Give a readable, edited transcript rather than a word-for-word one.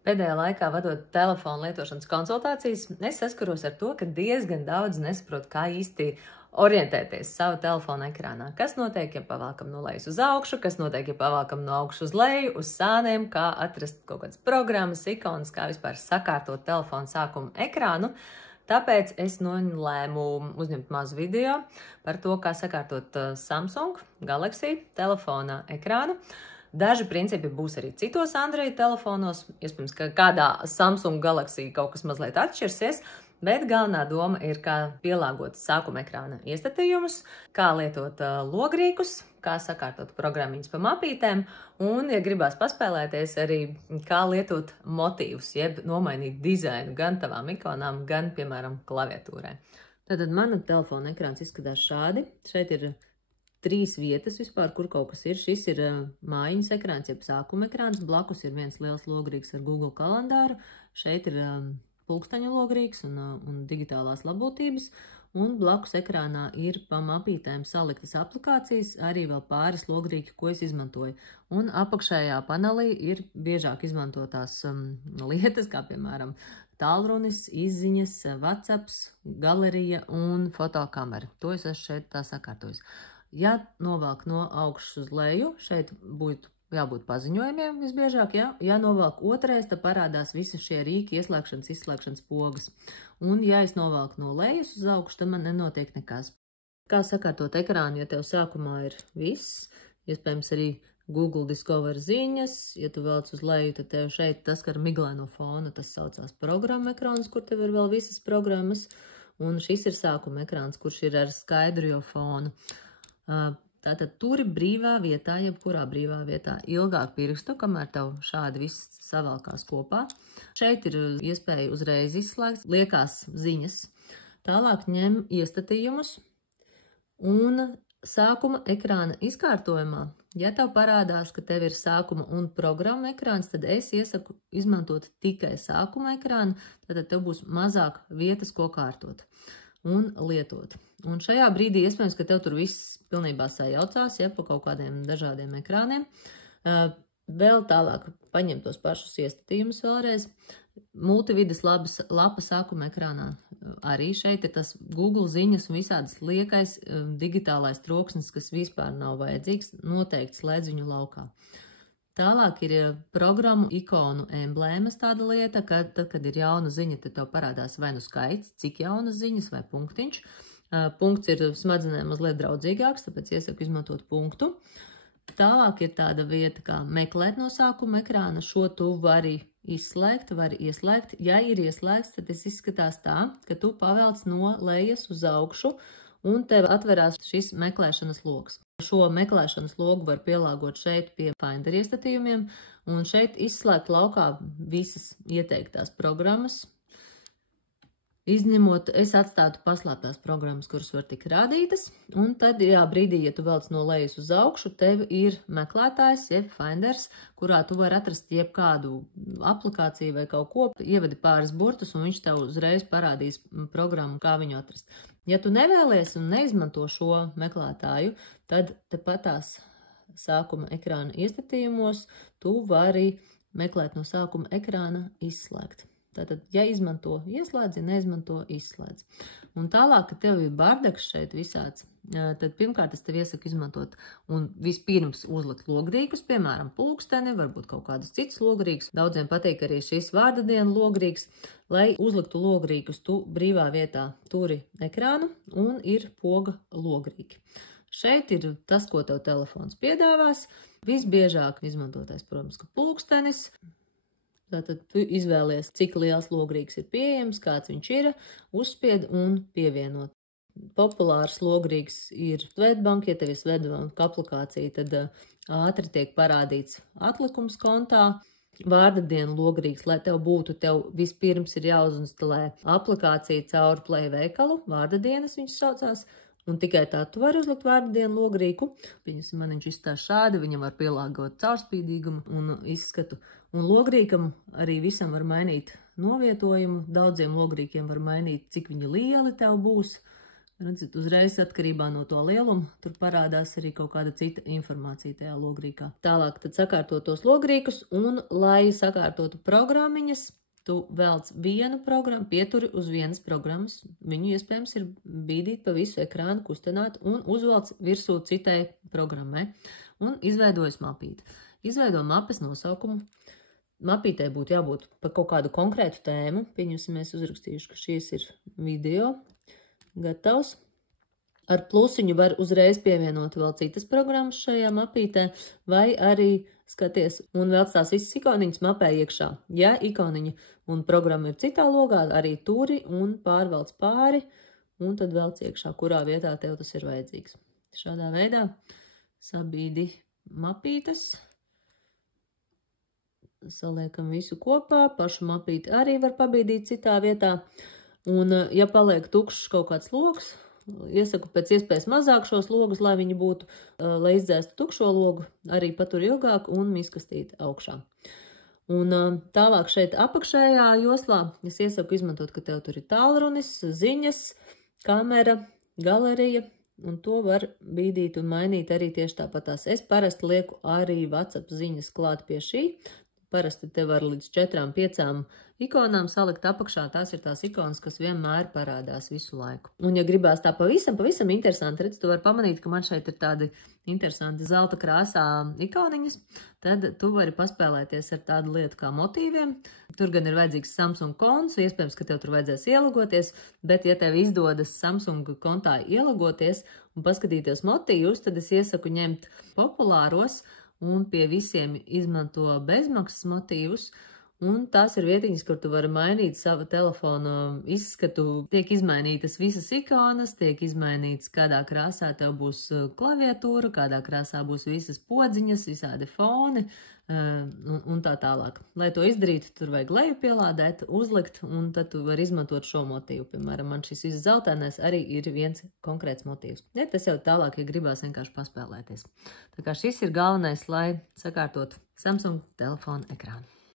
Pēdējā laikā, vadot telefonu lietošanas konsultācijas, es saskaros ar to, ka diezgan daudz nesaprot, kā īsti orientēties savu telefonu ekrānā. Kas notiek, ja pavalkam no lejas uz augšu, kas notiek, ja pavalkam no augšas uz leju, uz sāniem, kā atrast kaut kādas programmas, ikonas, kā vispār sakārtot telefonu sākuma ekrānu. Tāpēc es nolēmu uzņemt mazu video par to, kā sakārtot Samsung Galaxy telefona ekrānu. Daži principi būs arī citos Android telefonos, iespējams, ka kādā Samsung Galaxy kaut kas mazliet atšķirsies, bet galvenā doma ir, kā pielāgot sākuma ekrāna iestatījumus, kā lietot logrīkus, kā sakārtot programmiņas pa mapītēm, un, ja gribās paspēlēties, arī kā lietot motīvus, jeb nomainīt dizainu gan tavām ikonām, gan, piemēram, klaviatūrē. Tātad mana telefona ekrāns izskatās šādi. Šeit ir 3 vietas vispār, kur kaut kas ir. Šis ir mājiņas ekrāns, jeb sākuma ekrāns. Blakus ir viens liels logrīgs ar Google kalendāru. Šeit ir pulksteņa logrīgs un digitālās labotības. Un blakus ekrānā ir pa mapītēm saliktas aplikācijas, arī vēl pāris logrīgi, ko es izmantoju. Un apakšējā panelī ir biežāk izmantotās lietas, kā piemēram tālrunis, izziņas, WhatsApps, galerija un fotokamera. To es esmu šeit tā sakārtojis. Ja novelk no augšas uz leju, šeit būtu jābūt paziņojumiem visbiežāk, ja? Ja novelk otrais, tad parādās visi šie rīki, ieslēgšanas, izslēgšanas pogas. Un ja es novelku no lejas uz augšu, tad man nenotiek nekas. Kā sakārtot ekrānu, ja tev sākumā ir viss, iespējams arī Google Discover ziņas, ja tu velc uz leju, tad tev šeit tas, ka ar miglaino fonu, tas saucās programma ekrāns, kur tev ir vēl visas programmas. Un šis ir sākuma ekrāns, kurš ir ar skaidru fonu. Tātad turi brīvā vietā, jebkurā brīvā vietā ilgāk pirkstu, kamēr tev šādi viss savalkās kopā. Šeit ir iespēja uzreiz izslēgt, liekās ziņas. Tālāk ņem iestatījumus un sākuma ekrāna izkārtojumā. Ja tev parādās, ka tev ir sākuma un programma ekrāns, tad es iesaku izmantot tikai sākuma ekrānu, tad tev būs mazāk vietas, ko kārtot un lietot. Un šajā brīdī iespējams, ka tev tur viss pilnībā sajaucās, ja, pa kaut kādiem dažādiem ekrāniem. Vēl tālāk paņem tos pašus iestatījumus vēlreiz. Multividas lapa sākuma ekrānā. Arī šeit ir tas Google ziņas un visādas liekais digitālais troksnis, kas vispār nav vajadzīgs, noteikti slēdz viņu laukā. Tālāk ir programmu ikonu emblēmas tāda lieta, ka tad, kad ir jauna ziņa, tad tev parādās vai nu skaits, cik jaunas ziņas vai punktiņš. Punkts ir smadzenēm mazliet draudzīgāks, tāpēc iesaku izmantot punktu. Tālāk ir tāda vieta, kā meklēt no sākuma ekrāna. Šo tu vari izslēgt, vari ieslēgt. Ja ir ieslēgts, tad tas izskatās tā, ka tu pavelc no lejas uz augšu un tev atverās šis meklēšanas loks. Šo meklēšanas logu var pielāgot šeit pie Finder iestatījumiem, un šeit izslēgt laukā visas ieteiktās programmas. Izņemot, es atstātu paslēptās programmas, kuras var tik rādītas, un tad, brīdī, ja tu velc no lejas uz augšu, tev ir meklētājs, jeb Finders, kurā tu vari atrast jebkādu aplikāciju vai kaut ko, ievedi pāris burtus, un viņš tev uzreiz parādīs programmu, kā viņu atrast. Ja tu nevēlies un neizmanto šo meklētāju, tad tepatās sākuma ekrāna iestatījumos tu vari meklēt no sākuma ekrāna izslēgt. Tātad, ja izmanto ieslēdz, ja neizmanto izslēdz. Un tālāk, kad tev ir bardaks šeit visāds, tad pirmkārt es tev iesaku izmantot un vispirms uzlikt logrīgus, piemēram, pulksteni, varbūt kaut kādus citus logrīgus. Daudziem patīk arī šis vārdadienu logrīgs. Lai uzliktu logrīgus, tu brīvā vietā turi ekrānu un ir poga logrīgi. Šeit ir tas, ko tev telefons piedāvās. Visbiežāk izmantotais, protams, ka pulkstenis. Tātad tu izvēlies, cik liels logrīgs ir pieejams, kāds viņš ir, uzspied un pievienot. Populārs logrīgs ir Swedbank, ja tev ir Swedbank aplikācija, tad ātri tiek parādīts atlikums kontā. Vārdadienu logrīgs, lai tev būtu, tev vispirms ir jāuzinstalē aplikācija caur Play veikalu, vārdadienas viņš saucās, un tikai tā tu vari uzlikt vārdadienu logrīku. Man viņš izstās šādi, viņam var pielāgot caurspīdīgumu un izskatu. Un logrīkam arī visam var mainīt novietojumu. Daudziem logrīkiem var mainīt, cik viņi lieli tev būs. Redzat, uzreiz atkarībā no to lieluma, tur parādās arī kaut kāda cita informācija tajā logrīkā. Tālāk tad sakārtot tos logrīkus, un, lai sakārtotu programmiņas, tu velc vienu programmu, pieturi uz vienas programmas, viņu iespējams ir bīdīt pa visu ekrānu, kustināt, un uzvelc virsū citai programmai, un izveidojas mapīti. Izveido mapes nosaukumu. Mapītē būtu jābūt par kaut kādu konkrētu tēmu, pieņemsim, mēs uzrakstījuši, ka šīs ir video, gatavs. Ar plusiņu var uzreiz pievienot vēl citas programmas šajā mapītē, vai arī skaties un velc tās visas ikoniņas mapē iekšā. Ja ikoniņa un programma ir citā logā, arī turi un pārvelc pāri, un tad velc iekšā, kurā vietā tev tas ir vajadzīgs. Šādā veidā sabīdi mapītes. Saliekam visu kopā, pašu mapīti arī var pabīdīt citā vietā. Un, ja paliek tukšs kaut kāds logs, iesaku pēc iespējas mazāk šos logus, lai viņi būtu, lai izdzēstu tukšo logu, arī patur ilgāk un miskastīt augšā. Un tālāk šeit apakšējā joslā es iesaku izmantot, ka tev tur ir tālrunis, ziņas, kamera, galerija, un to var bīdīt un mainīt arī tieši tāpatās. Es parasti lieku arī WhatsApp ziņas klāt pie šī. Parasti te var līdz 4-5 ikonām salikt apakšā. Tās ir tās ikonas, kas vienmēr parādās visu laiku. Un, ja gribās tā pavisam interesanti, redz, tu vari pamanīt, ka man šeit ir tādi interesanti zelta krāsā ikoniņas, tad tu vari paspēlēties ar tādu lietu kā motīviem. Tur gan ir vajadzīgs Samsung konts, iespējams, ka tev tur vajadzēs ielogoties, bet ja tev izdodas Samsung kontā ielogoties un paskatīties motīvus, tad es iesaku ņemt populāros un pie visiem izmanto bezmaksas motīvus, un tās ir vietiņas, kur tu vari mainīt savu telefonu izskatu. Tiek izmainītas visas ikonas, tiek izmainīts, kādā krāsā tev būs klaviatūra, kādā krāsā būs visas podziņas, visādi foni un tā tālāk. Lai to izdarītu, tur vajag leju pielādēt, uzlikt, un tad tu vari izmantot šo motīvu. Piemēram, man šis viss zeltainais arī ir viens konkrēts motīvs. Ja, tas jau tālāk, ja gribās vienkārši paspēlēties. Tā kā šis ir galvenais, lai sakārtotu Samsung telefonu ekrānu.